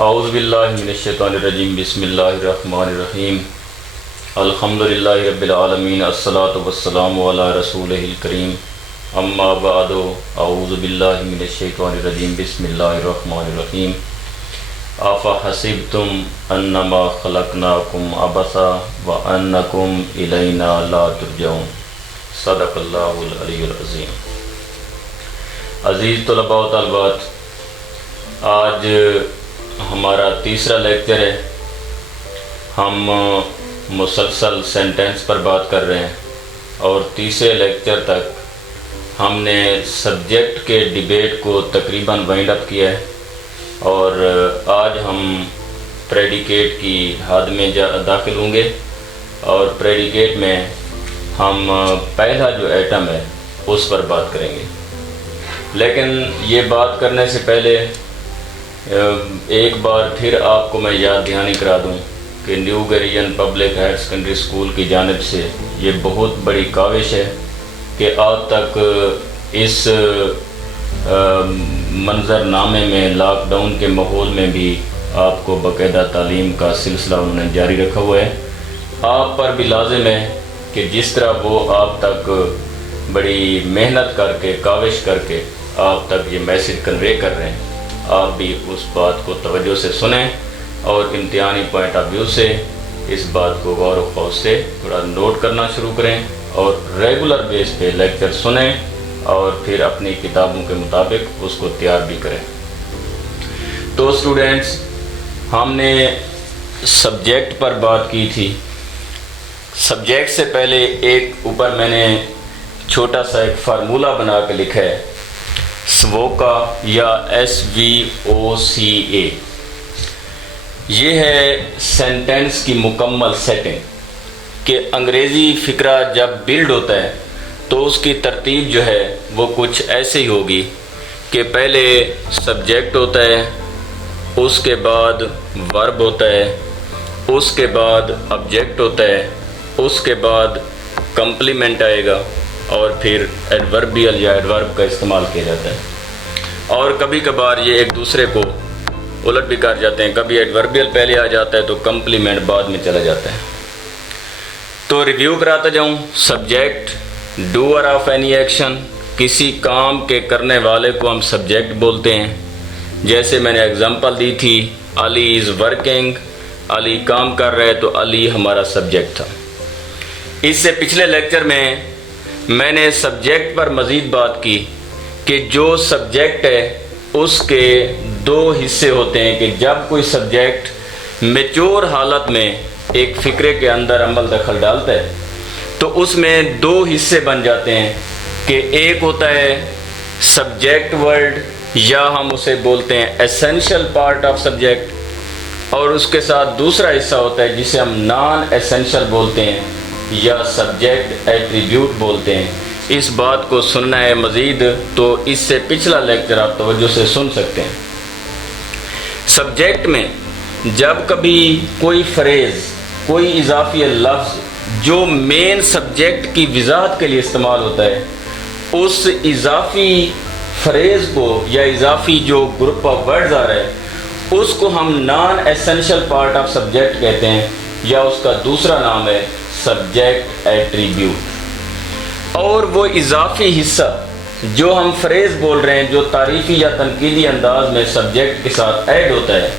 औज़ुबिल्लाहि मिनश्शैतानिर्रजीम बिस्मिल्लाहिर्रहमानिर्रहीम अल्हम्दुलिल्लाहि रब्बिल आलमीन अस्सलातु वस्सलामु अला रसूलिहिल करीम अम्मा बअदु औज़ुबिल्लाहि मिनश्शैतानिर्रजीम बिस्मिल्लाहिर्रहमानिर्रहीम आफ़ा हसिबतुम अन्नमा खलक़नाकुम अबसा व अन्नकुम इलैना ला तुरजऊन सदक़ल्लाहुल अलीयुल अज़ीम। अज़ीज़ तलबा व तलबात, आज हमारा तीसरा लेक्चर है। हम मुसलसल सेंटेंस पर बात कर रहे हैं और तीसरे लेक्चर तक हमने सब्जेक्ट के डिबेट को तकरीबन वाइंड अप किया है और आज हम प्रेडिकेट की हद में दाखिल होंगे और प्रेडिकेट में हम पहला जो एटम है उस पर बात करेंगे। लेकिन ये बात करने से पहले एक बार फिर आपको मैं याद दहानी करा दूं कि न्यू गरीजन पब्लिक हायर सेकेंडरी स्कूल की जानिब से ये बहुत बड़ी काविश है कि आज तक इस मंजरनामे में लॉकडाउन के माहौल में भी आपको बाकायदा तालीम का सिलसिला उन्होंने जारी रखा हुआ है। आप पर भी लाजिम है कि जिस तरह वो आप तक बड़ी मेहनत करके काविश करके आप तक ये मैसेज कन्वे कर रहे हैं, आप भी उस बात को तवज्जो से सुने और इम्तिहानी पॉइंट ऑफ व्यू से इस बात को गौर व खौफ से थोड़ा नोट करना शुरू करें और रेगुलर बेस पे लेक्चर सुने और फिर अपनी किताबों के मुताबिक उसको तैयार भी करें। तो स्टूडेंट्स, हमने सब्जेक्ट पर बात की थी। सब्जेक्ट से पहले एक ऊपर मैंने छोटा सा एक फार्मूला बना के लिखा है, SVOCA या SVOCA। ये है सेंटेंस की मुकम्मल सेटिंग कि अंग्रेज़ी फ़िक्रा जब बिल्ड होता है तो उसकी तरतीब जो है वो कुछ ऐसे ही होगी कि पहले सब्जेक्ट होता है, उसके बाद वर्ब होता है, उसके बाद ऑब्जेक्ट होता है, उसके बाद कम्प्लीमेंट आएगा और फिर एडवर्बियल या एडवर्ब का इस्तेमाल किया जाता है। और कभी कभार ये एक दूसरे को उलट भी कर जाते हैं, कभी एडवर्बियल पहले आ जाता है तो कम्प्लीमेंट बाद में चला जाता है। तो रिव्यू कराता जाऊँ। Subject, doer of any action, किसी काम के करने वाले को हम सब्जेक्ट बोलते हैं। जैसे मैंने एग्जांपल दी थी, अली इज़ वर्किंग, अली काम कर रहे तो अली हमारा सब्जेक्ट था। इससे पिछले लेक्चर में मैंने सब्जेक्ट पर मज़ीद बात की कि जो सब्जेक्ट है उसके दो हिस्से होते हैं कि जब कोई सब्जेक्ट मैच्योर हालत में एक फ़िक्रे के अंदर अमल दखल डालता है तो उसमें दो हिस्से बन जाते हैं कि एक होता है सब्जेक्ट वर्ड या हम उसे बोलते हैं एसेंशियल पार्ट ऑफ सब्जेक्ट, और उसके साथ दूसरा हिस्सा होता है जिसे हम नॉन एसेंशियल बोलते हैं या सब्जेक्ट एट्रीब्यूट बोलते हैं। इस बात को सुनना है मज़ीद तो इससे पिछला लेक्चर आप तवज्जो से सुन सकते हैं। सब्जेक्ट में जब कभी कोई फ्रेज़, कोई इजाफी लफ्ज़ जो मेन सब्जेक्ट की वजाहत के लिए इस्तेमाल होता है, उस इजाफी फ्रेज़ को या इजाफी जो ग्रुप ऑफ वर्ड्स आ रहा है उसको हम non essential part of subject कहते हैं या उसका दूसरा नाम है सब्जेक्ट एट्रीब्यूट। और वो इजाफी हिस्सा जो हम फ्रेज़ बोल रहे हैं जो तारीफ़ी या तनकीदी अंदाज में सब्जेक्ट के साथ ऐड होता है,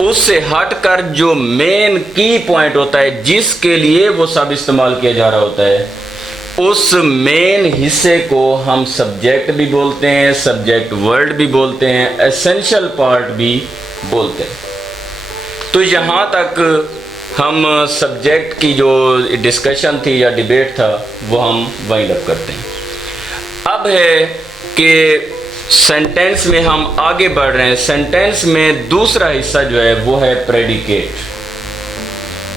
उससे हट कर जो मेन की पॉइंट होता है जिसके लिए वो सब इस्तेमाल किया जा रहा होता है, उस मेन हिस्से को हम सब्जेक्ट भी बोलते हैं, सब्जेक्ट वर्ड भी बोलते हैं, एसेंशियल पार्ट भी बोलते हैं। तो यहाँ तक हम सब्जेक्ट की जो डिस्कशन थी या डिबेट था वो हम वाइंड अप करते हैं। अब है कि सेंटेंस में हम आगे बढ़ रहे हैं। सेंटेंस में दूसरा हिस्सा जो है वो है प्रेडिकेट।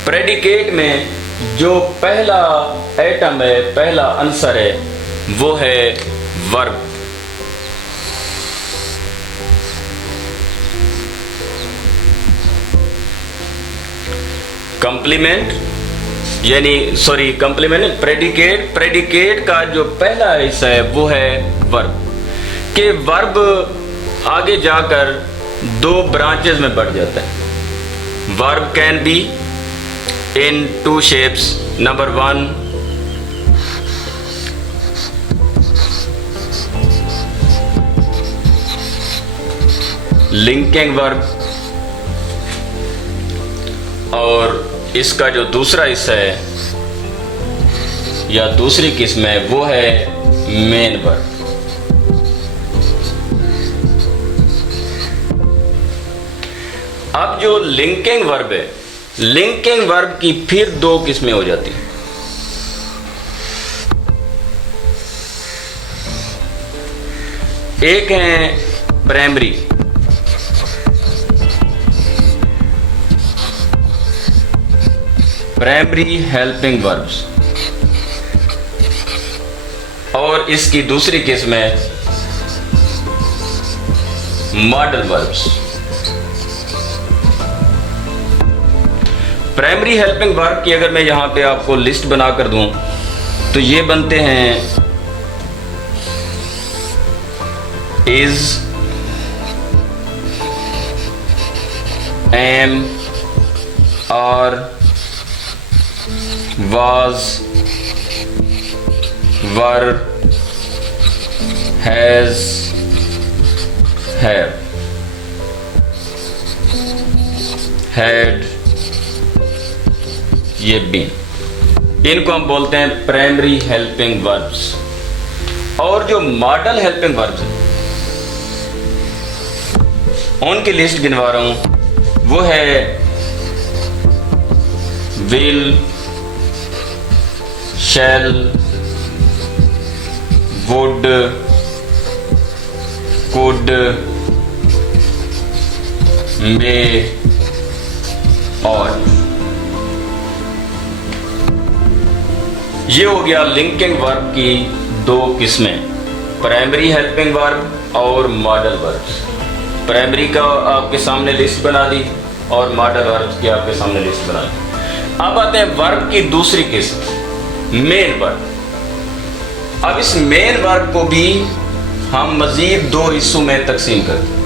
प्रेडिकेट में जो पहला एटम है, पहला आंसर है वो है वर्ब। प्रेडिकेट का जो पहला हिस्सा है वो है वर्ब। कि वर्ब आगे जाकर दो ब्रांचेस में बढ़ जाता है। Verb can be in two shapes. Number 1, linking verb, और इसका जो दूसरा हिस्सा है या दूसरी किस्म है वो है मेन वर्ब। अब जो लिंकिंग वर्ब है, लिंकिंग वर्ब की फिर दो किस्में हो जाती हैं। एक है प्राइमरी, प्राइमरी हेल्पिंग वर्ब्स, और इसकी दूसरी किस्म है modal verbs. Primary helping verb की अगर मैं यहां पे आपको लिस्ट बनाकर दूं तो ये बनते हैं is, am, are, was, were, has, have, had, ये been। इनको हम बोलते हैं प्राइमरी हेल्पिंग वर्ब्स। और जो मॉडल हेल्पिंग वर्ब्स हैं उनकी लिस्ट गिनवा रहा हूं, वो है will, shall, would, could, may, ought। ये हो गया लिंकिंग वर्ब की दो किस्में, प्राइमरी हेल्पिंग वर्ब और मॉडल वर्ब्स। प्राइमरी का आपके सामने लिस्ट बना दी और मॉडल वर्ब्स की आपके सामने लिस्ट बना दी। अब आते हैं वर्ब की दूसरी किस्म, मेन वर्ब। अब इस मेन वर्ब को भी हम मजीद दो हिस्सों में तकसीम करते हैं।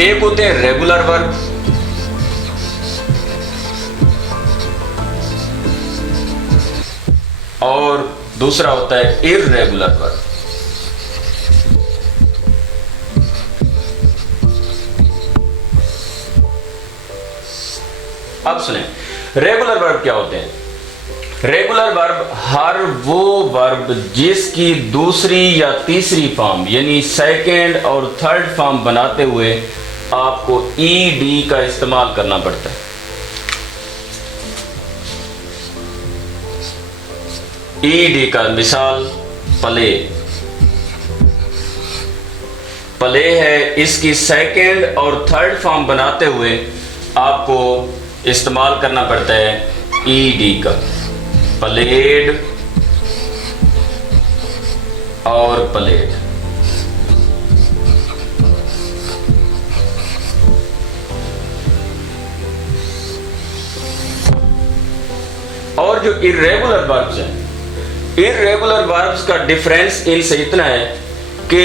एक होते हैं रेगुलर वर्ब, और दूसरा होता है इर्रेगुलर वर्ब। अब सुने, रेगुलर वर्ब क्या होते हैं। रेगुलर वर्ब हर वो वर्ब जिसकी दूसरी या तीसरी फॉर्म यानी सेकेंड और थर्ड फॉर्म बनाते हुए आपको ईडी का इस्तेमाल करना पड़ता है। ईडी का मिसाल प्ले, प्ले है, इसकी सेकेंड और थर्ड फॉर्म बनाते हुए आपको इस्तेमाल करना पड़ता है ईडी का। प्लेड और प्लेड। और जो इर्रेगुलर वर्ब्स हैं, इर्रेगुलर वर्ब्स का डिफरेंस इनसे इतना है कि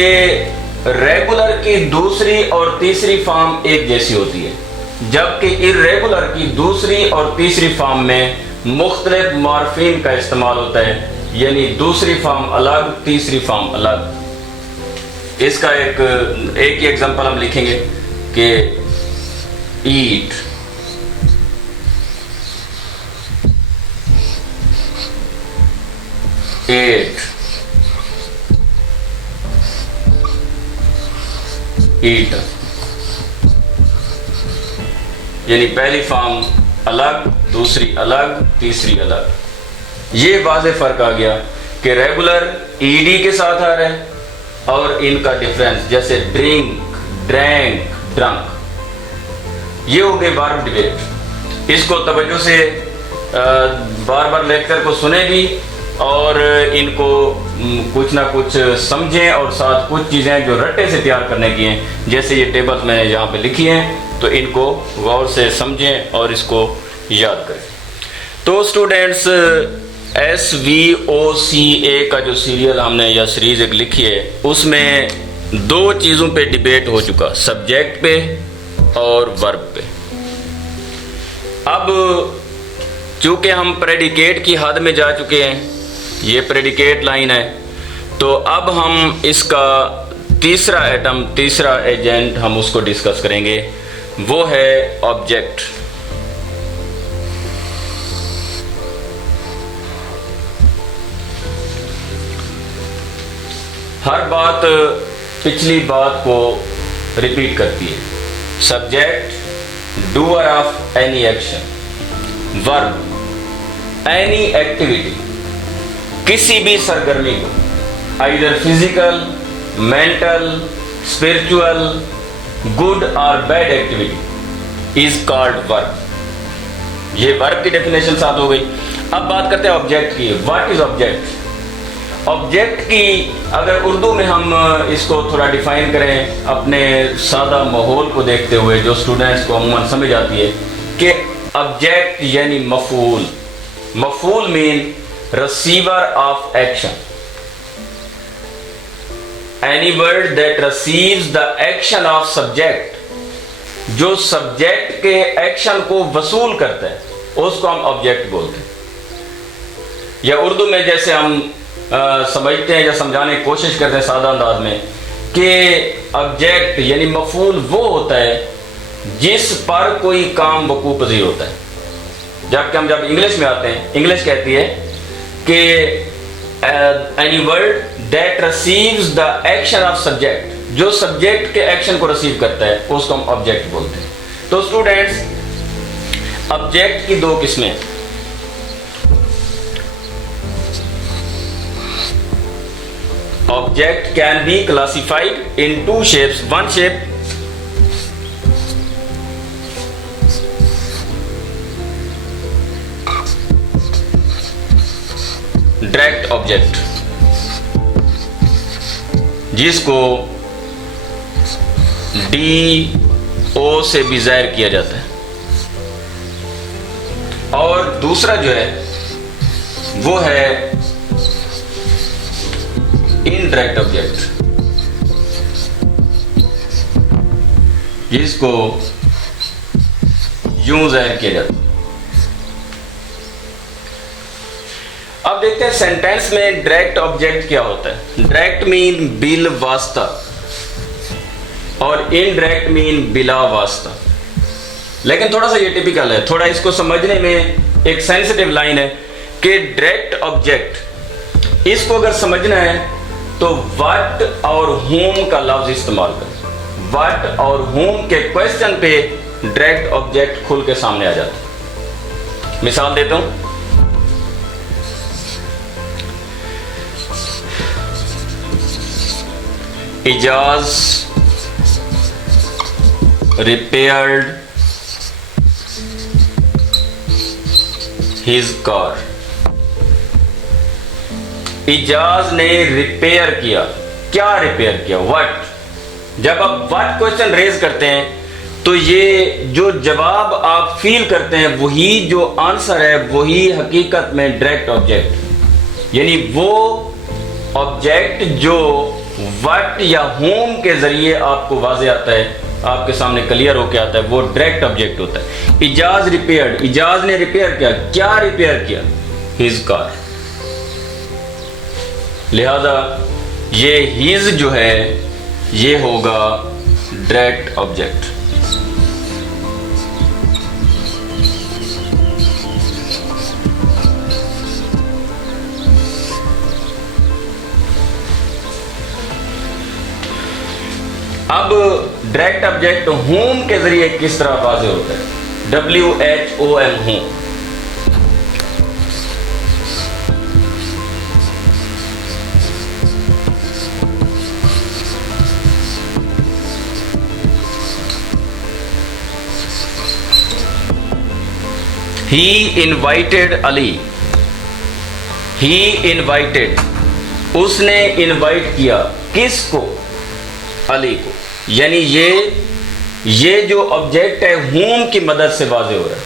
रेगुलर की दूसरी और तीसरी फॉर्म एक जैसी होती है, जबकि इर्रेगुलर की दूसरी और तीसरी फॉर्म में मुख्तलिफ मॉर्फीम का इस्तेमाल होता है, यानी दूसरी फॉर्म अलग, तीसरी फॉर्म अलग। इसका एक ही एग्जांपल हम लिखेंगे कि ईट, एट, ईट, यानी पहली फॉर्म अलग, दूसरी अलग, तीसरी अलग। ये वाज़ेह फर्क आ गया कि रेगुलर ईडी के साथ आ रहा है और इनका डिफरेंस, जैसे ड्रिंक, ड्रैंक, ड्रंक। ये हो गए वर्ब डिबेट। इसको तवज्जो से बार बार लेक्चर को सुने भी और इनको कुछ ना कुछ समझें, और साथ कुछ चीज़ें जो रट्टे से तैयार करने की हैं, जैसे ये टेबल्स मैंने यहाँ पे लिखी हैं, तो इनको गौर से समझें और इसको याद करें। तो स्टूडेंट्स, SVOCA का जो सीरियल हमने या सीरीज एक लिखी है, उसमें दो चीज़ों पे डिबेट हो चुका, सब्जेक्ट पे और वर्ब पे। अब चूंकि हम प्रेडिकेट की हद में जा चुके हैं, ये प्रेडिकेट लाइन है, तो अब हम इसका तीसरा एटम, तीसरा एजेंट हम उसको डिस्कस करेंगे, वो है ऑब्जेक्ट। हर बात पिछली बात को रिपीट करती है। Subject doer of any action, verb any activity, किसी भी सरगर्मी को, either physical, mental, spiritual, good और bad activity is called verb. ये वर्ब की डेफिनेशन साथ हो गई। अब बात करते हैं ऑब्जेक्ट की। What is object? ऑब्जेक्ट की अगर उर्दू में हम इसको थोड़ा डिफाइन करें, अपने सादा माहौल को देखते हुए, जो स्टूडेंट्स को अमूमन समझ आती है कि ऑब्जेक्ट यानी मफूल। मफूल mean receiver of action, any word that receives the action of subject, जो सब्जेक्ट के एक्शन को वसूल करता है, उसको हम ऑब्जेक्ट बोलते हैं। या उर्दू में जैसे हम समझते हैं या समझाने की कोशिश करते हैं सादा अंदाज में, कि ऑब्जेक्ट यानी मफूल वो होता है जिस पर कोई काम वकू पजीर होता है। जबकि हम जब इंग्लिश में आते हैं, इंग्लिश कहती है कि any word that receives the action of subject, जो सब्जेक्ट के एक्शन को रिसीव करता है, उसको हम ऑब्जेक्ट बोलते हैं। तो स्टूडेंट्स, ऑब्जेक्ट की दो किस्में। Object can be classified in two shapes. One shape direct object, जिसको DO से भी जाहिर किया जाता है, और दूसरा जो है वो है इनडायरेक्ट ऑब्जेक्ट, जिसको यूं जाहिर किया जाता है। अब देखते हैं सेंटेंस में डायरेक्ट ऑब्जेक्ट क्या होता है। डायरेक्ट मीन बिल वास्ता और इनडायरेक्ट मीन बिला वास्ता। लेकिन थोड़ा सा ये टिपिकल है, थोड़ा इसको समझने में एक सेंसिटिव लाइन है कि डायरेक्ट ऑब्जेक्ट, इसको अगर समझना है तो व्हाट और whom का लफ्ज इस्तेमाल करें। व्हाट और whom के क्वेश्चन पे डायरेक्ट ऑब्जेक्ट खुल के सामने आ जाता है। मिसाल देता हूं, Ijaz repaired his car। Ijaz ने रिपेयर किया। क्या रिपेयर किया? व्हाट। जब आप व्हाट क्वेश्चन रेज करते हैं तो ये जो जवाब आप फील करते हैं वही जो आंसर है वही हकीकत में डायरेक्ट ऑब्जेक्ट, यानी वो ऑब्जेक्ट जो व्हाट या होम के जरिए आपको वाजे आता है, आपके सामने क्लियर होके आता है, वो डायरेक्ट ऑब्जेक्ट होता है। इजाज रिपेयर्ड, इजाज ने रिपेयर किया। क्या रिपेयर किया? His car. लिहाजा ये हिज जो है ये होगा डायरेक्ट ऑब्जेक्ट। अब डायरेक्ट ऑब्जेक्ट होम के जरिए किस तरह वाज़े होता है? WHOM, home. He invited Ali। He invited, उसने इनवाइट किया। किसको? अली को। यानी ये जो ऑब्जेक्ट है whom की मदद से वाज़े हो रहा है।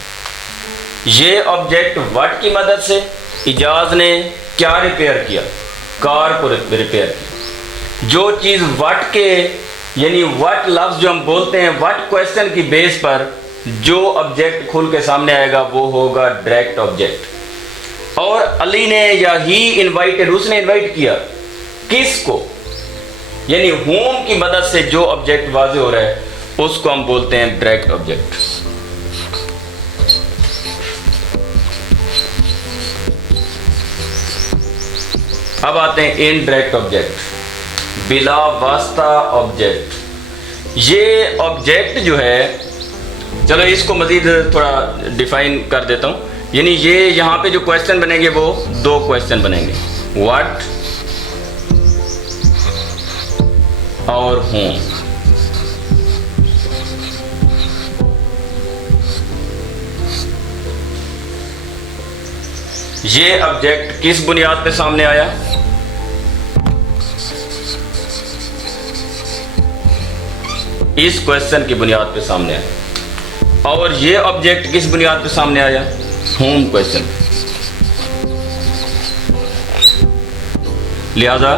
ये ऑब्जेक्ट what की मदद से इजाज ने क्या रिपेयर किया? कार को रिपेयर किया। जो चीज़ व्हाट के यानी व्हाट लफ्ज़ जो हम बोलते हैं व्हाट क्वेश्चन की बेस पर जो ऑब्जेक्ट खुल के सामने आएगा वो होगा डायरेक्ट ऑब्जेक्ट। और अली ने या ही इनवाइटेड, उसने इनवाइट किया किसको? यानी होम की मदद से जो ऑब्जेक्ट वाज़े हो रहा है उसको हम बोलते हैं डायरेक्ट ऑब्जेक्ट। अब आते हैं इनडायरेक्ट ऑब्जेक्ट, बिला वास्ता ऑब्जेक्ट। ये ऑब्जेक्ट जो है, चलो इसको मजीद थोड़ा डिफाइन कर देता हूं। यानी ये यहां पे जो क्वेश्चन बनेंगे वो दो क्वेश्चन बनेंगे, व्हाट और होम। ये ऑब्जेक्ट किस बुनियाद पे सामने आया? इस क्वेश्चन की बुनियाद पे सामने आया। और ये ऑब्जेक्ट किस बुनियाद पे सामने आया? Home question. लिहाजा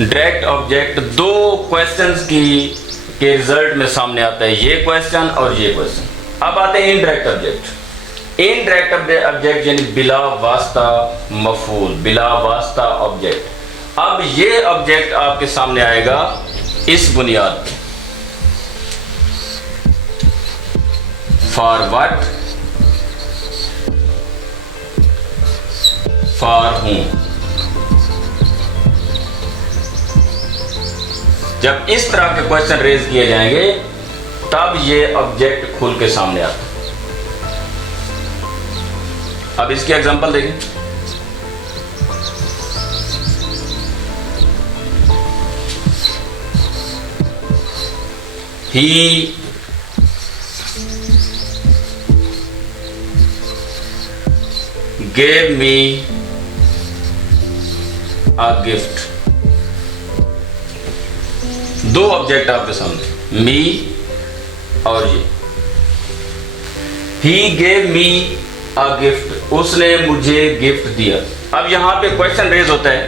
डायरेक्ट ऑब्जेक्ट दो क्वेश्चंस के रिजल्ट में सामने आता है, ये क्वेश्चन और ये क्वेश्चन। अब आते हैं इनडायरेक्ट ऑब्जेक्ट। इनडायरेक्ट ऑब्जेक्ट यानी बिला वास्ता मफूल, बिला वास्ता ऑब्जेक्ट। अब ये ऑब्जेक्ट आपके सामने आएगा इस बुनियाद पे, फॉर व्हाट, फॉर होम। जब इस तरह के क्वेश्चन रेज किए जाएंगे तब ये ऑब्जेक्ट खुल के सामने आता है। अब इसकी एग्जांपल देखें। He gave me a gift। दो ऑब्जेक्ट आपके सामने, मी और ये। He gave me a gift, उसने मुझे गिफ्ट दिया। अब यहां पे क्वेश्चन रेज होता है,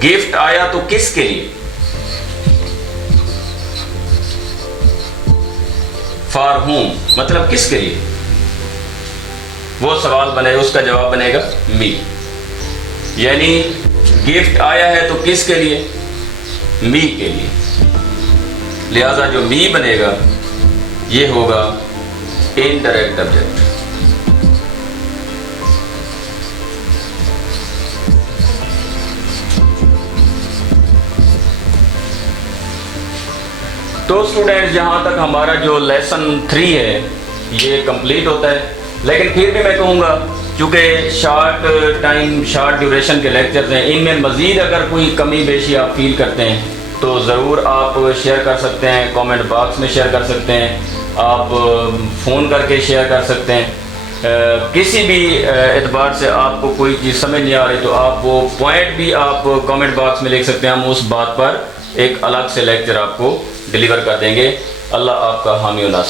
गिफ्ट आया तो किसके लिए? फॉर होम, मतलब किसके लिए? वो सवाल बनेगा, उसका जवाब बनेगा मी। यानी गिफ्ट आया है तो किसके लिए? मी के लिए। लिहाजा जो मी बनेगा ये होगा इनडायरेक्ट ऑब्जेक्ट। तो स्टूडेंट्स, जहाँ तक हमारा जो लेसन 3 है ये कंप्लीट होता है। लेकिन फिर भी मैं कहूँगा, चूँकि शॉर्ट टाइम शॉर्ट ड्यूरेशन के लेक्चर्स हैं, इनमें मज़ीद अगर कोई कमी बेशी आप फील करते हैं तो ज़रूर आप शेयर कर सकते हैं, कमेंट बॉक्स में शेयर कर सकते हैं, आप फ़ोन करके शेयर कर सकते हैं। किसी भी एतबार से आपको कोई चीज़ समझ नहीं आ रही तो आप वो पॉइंट भी आप कमेंट बॉक्स में लिख सकते हैं। हम उस बात पर एक अलग से लेक्चर आपको डिलीवर कर देंगे। अल्लाह आपका हामी और नासिर।